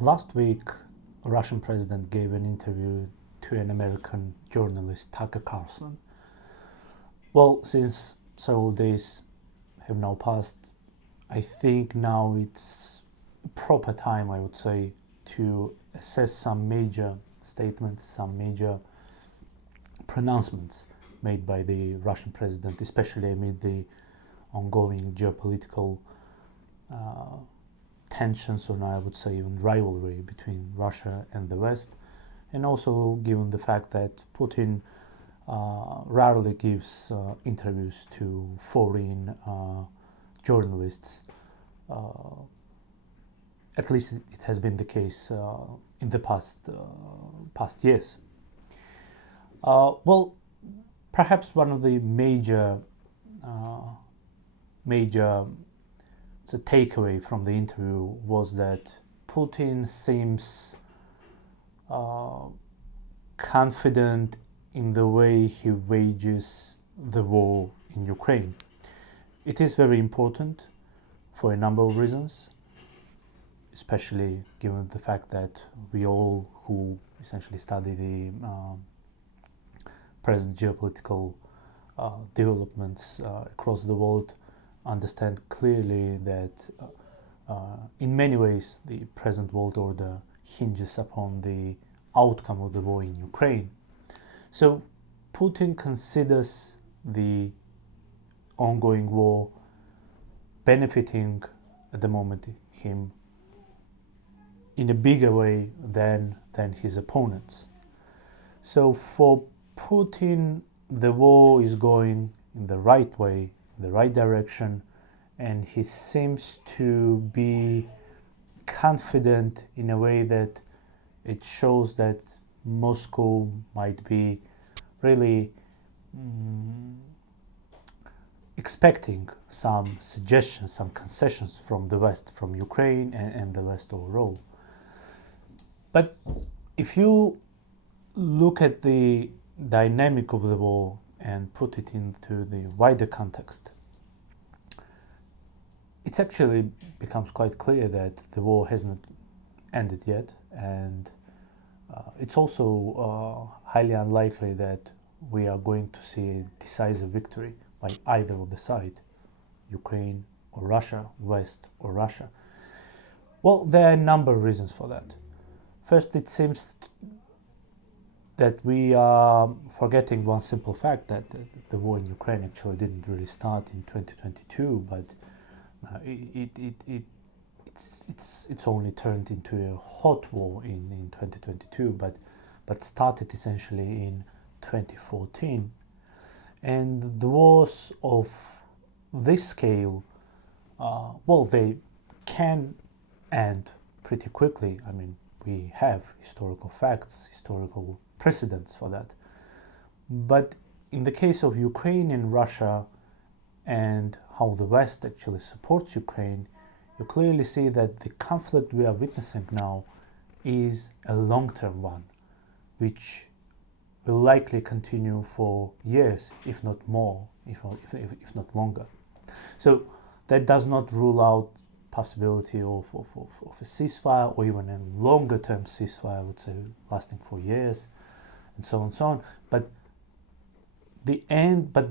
Last week, a Russian president gave an interview to an American journalist, Tucker Carlson. Well, since several days have now passed, I think now it's proper time, I would say, to assess some major statements, some major pronouncements made by the Russian president, especially amid the ongoing geopolitical tensions, or I would say even rivalry between Russia and the West, and also given the fact that Putin rarely gives interviews to foreign journalists. At least it has been the case in the past years. Well, perhaps one of the major the takeaway from the interview was that Putin seems confident in the way he wages the war in Ukraine. It is very important for a number of reasons, especially given the fact that we all who essentially study the present geopolitical developments across the world understand clearly that in many ways the present world order hinges upon the outcome of the war in Ukraine. So Putin considers the ongoing war benefiting at the moment him in a bigger way than his opponents. So for Putin, the war is going in the right way, in the right direction, and he seems to be confident in a way that it shows that Moscow might be really expecting some suggestions, some concessions from the West, from Ukraine and the West overall. But if you look at the dynamic of the war and put it into the wider context, it actually becomes quite clear that the war hasn't ended yet, and it's also highly unlikely that we are going to see a decisive victory by either of the side, Ukraine or Russia, West or Russia. Well, there are a number of reasons for that. First, it seems that we are forgetting one simple fact, that the war in Ukraine actually didn't really start in 2022, but it's only turned into a hot war in 2022, but started essentially in 2014. And the wars of this scale, well, they can end pretty quickly. I mean, we have historical facts, historical precedents for that. But in the case of Ukraine and Russia and how the West actually supports Ukraine, you clearly see that the conflict we are witnessing now is a long-term one, which will likely continue for years, if not more, if not longer. So that does not rule out possibility of a ceasefire, or even a longer-term ceasefire, I would say, lasting for years, and so on and so on. But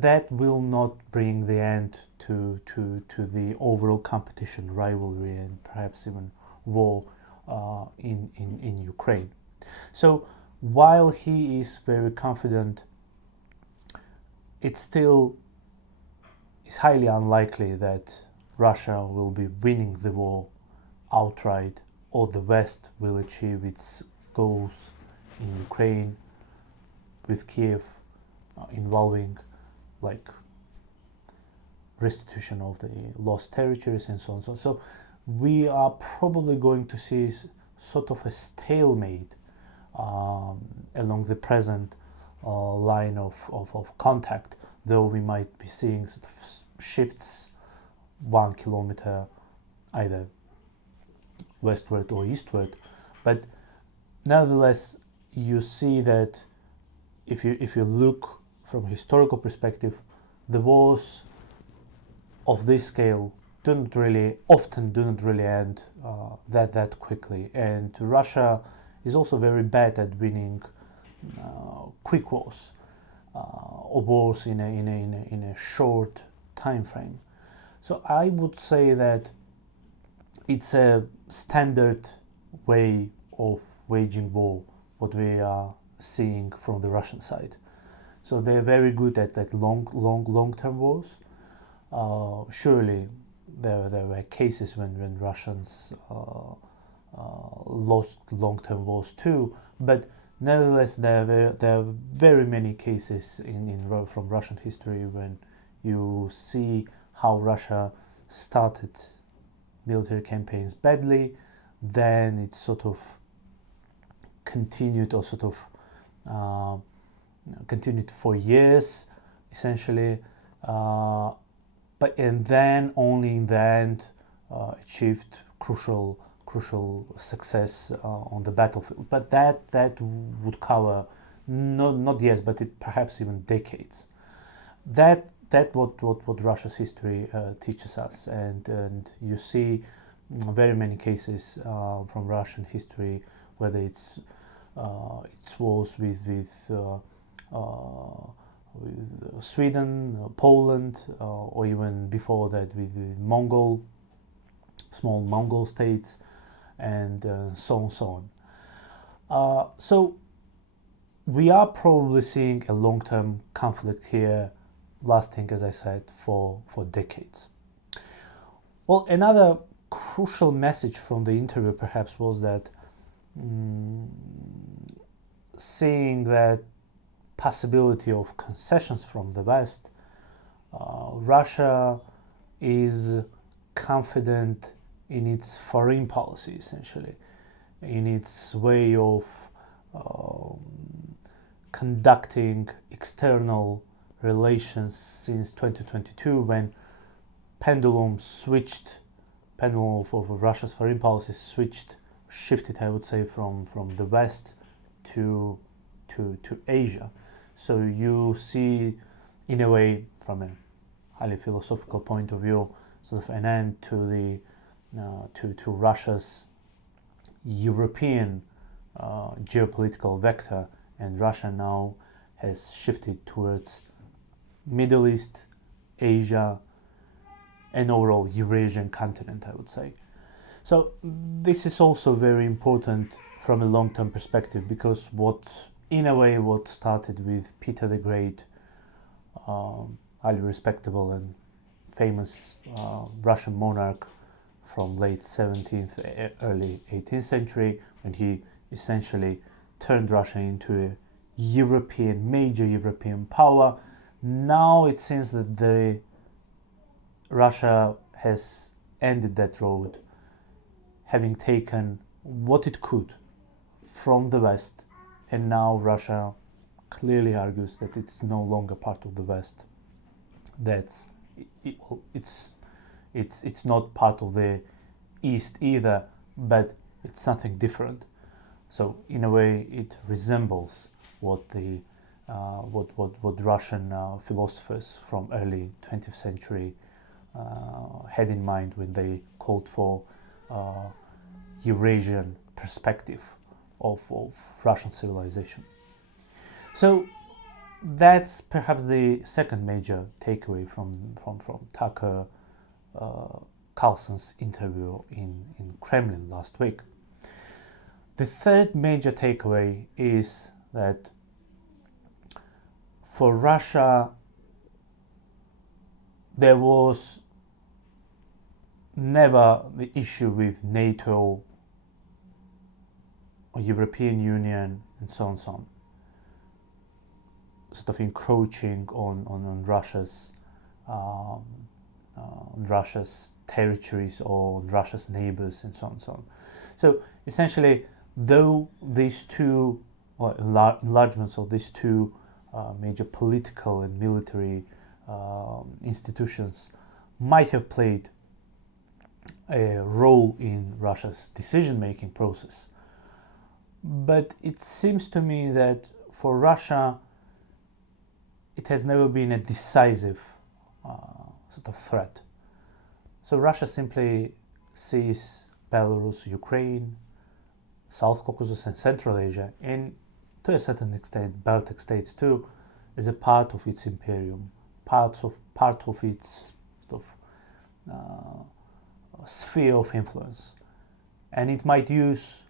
that will not bring the end to the overall competition, rivalry, and perhaps even war in Ukraine. So while he is very confident, it still is highly unlikely that Russia will be winning the war outright, or the West will achieve its goals in Ukraine, with Kiev involving like restitution of the lost territories and so on. So we are probably going to see sort of a stalemate along the present line of contact, though we might be seeing sort of shifts 1 kilometer either westward or eastward. But nevertheless, you see that if you look from a historical perspective, the wars of this scale often do not really end that quickly. And Russia is also very bad at winning quick wars or wars in a short time frame. So I would say that it's a standard way of waging war, what we are seeing from the Russian side. So they're very good at long-term wars. Surely there were cases when Russians lost long-term wars too, but nevertheless there are very many cases from Russian history when you see how Russia started military campaigns badly, then it sort of continued continued for years essentially, and then only in the end achieved crucial success on the battlefield. But that would cover not years, but perhaps even decades. That what Russia's history teaches us, and you see very many cases from Russian history, whether it's wars with Sweden, Poland, or even before that with small Mongol states, and so on. So we are probably seeing a long-term conflict here, lasting, as I said, for decades. Well, another crucial message from the interview perhaps was that seeing that possibility of concessions from the West, Russia is confident in its foreign policy, essentially, in its way of conducting external relations since 2022, when pendulum of Russia's foreign policy shifted, I would say, from the West to Asia. So you see, in a way, from a highly philosophical point of view, sort of an end to the to Russia's European geopolitical vector, and Russia now has shifted towards Middle East, Asia, and overall Eurasian continent, I would say. So this is also very important from a long-term perspective, because what started with Peter the Great, highly respectable and famous Russian monarch from late 17th, early 18th century, when he essentially turned Russia into a major European power. Now it seems that Russia has ended that road, having taken what it could from the West, and now Russia clearly argues that it's no longer part of the West. It's not part of the East either, but it's something different. So in a way, it resembles what Russian philosophers from early 20th century had in mind when they called for Eurasian perspective of Russian civilization. So that's perhaps the second major takeaway from Tucker Carlson's interview in Kremlin last week. The third major takeaway is that for Russia, there was never the issue with NATO or European Union and so on, sort of encroaching on Russia's territories or on Russia's neighbors and so on. So essentially, though these two enlargements of these two major political and military institutions might have played a role in Russia's decision-making process, but it seems to me that for Russia, it has never been a decisive sort of threat. So Russia simply sees Belarus, Ukraine, South Caucasus and Central Asia, and to a certain extent Baltic states too, as a part of its imperium, part of its sort of sphere of influence. And it might use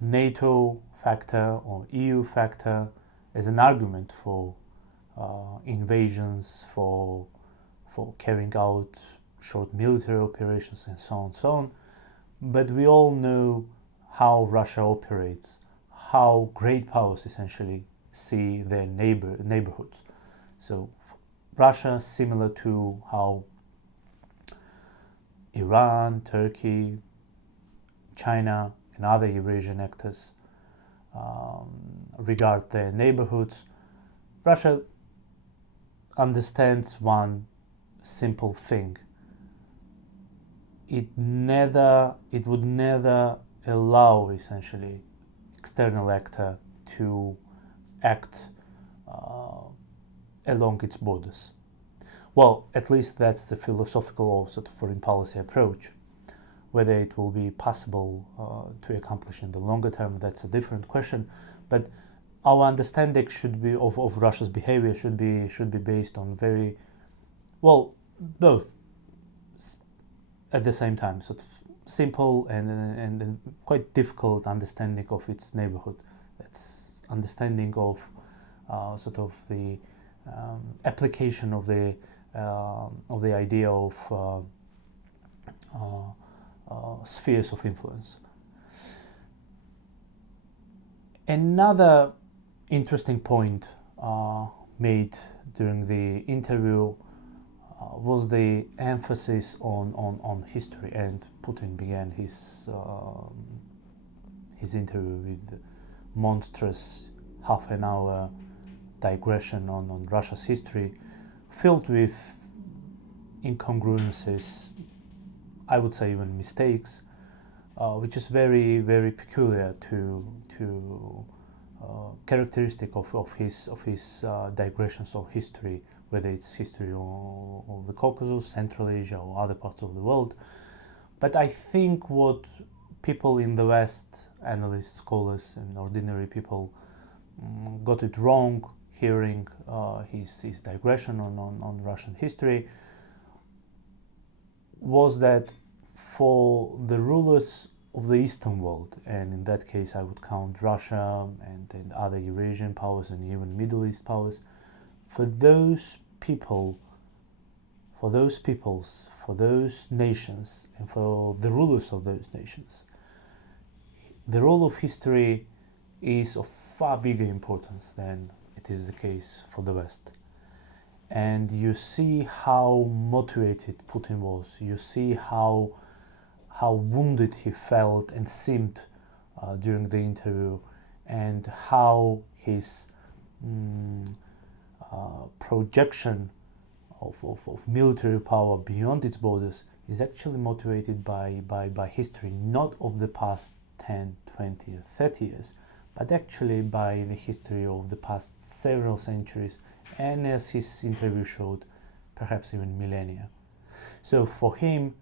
NATO factor or EU factor as an argument for invasions, for carrying out short military operations and so on and so on. But we all know how Russia operates, how great powers essentially see their neighborhoods. So Russia, similar to how Iran, Turkey, China and other Eurasian actors regard their neighborhoods, Russia understands one simple thing. It would never allow essentially external actor to act along its borders. Well, at least that's the philosophical sort of foreign policy approach. Whether it will be possible to accomplish in the longer term, that's a different question. But our understanding should be of Russia's behavior should be based on very well both at the same time, sort of simple and quite difficult understanding of its neighborhood. That's understanding of sort of the application of the idea of spheres of influence. Another interesting point made during the interview was the emphasis on history, and Putin began his interview with monstrous half an hour digression on Russia's history, filled with incongruences, I would say even mistakes, which is very, very peculiar to characteristic of his digressions of history, whether it's history of the Caucasus, Central Asia, or other parts of the world. But I think what people in the West, analysts, scholars, and ordinary people got it wrong hearing his digression on Russian history was that for the rulers of the Eastern world, and in that case I would count Russia and other Eurasian powers and even Middle East powers, for those people, for those peoples, for those nations, and for the rulers of those nations, the role of history is of far bigger importance than it is the case for the West. And you see how motivated Putin was. You see how wounded he felt and seemed during the interview, and how his projection of military power beyond its borders is actually motivated by history, not of the past 10, 20, or 30 years, but actually by the history of the past several centuries, and as his interview showed, perhaps even millennia. So for him,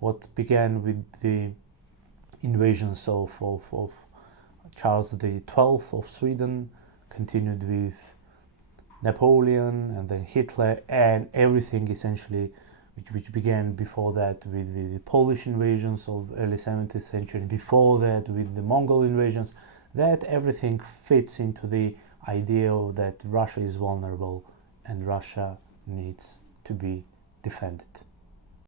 what began with the invasions of Charles XII of Sweden, continued with Napoleon and then Hitler, and everything essentially which began before that with the Polish invasions of early 17th century, before that with the Mongol invasions, that everything fits into the idea that Russia is vulnerable and Russia needs to be defended.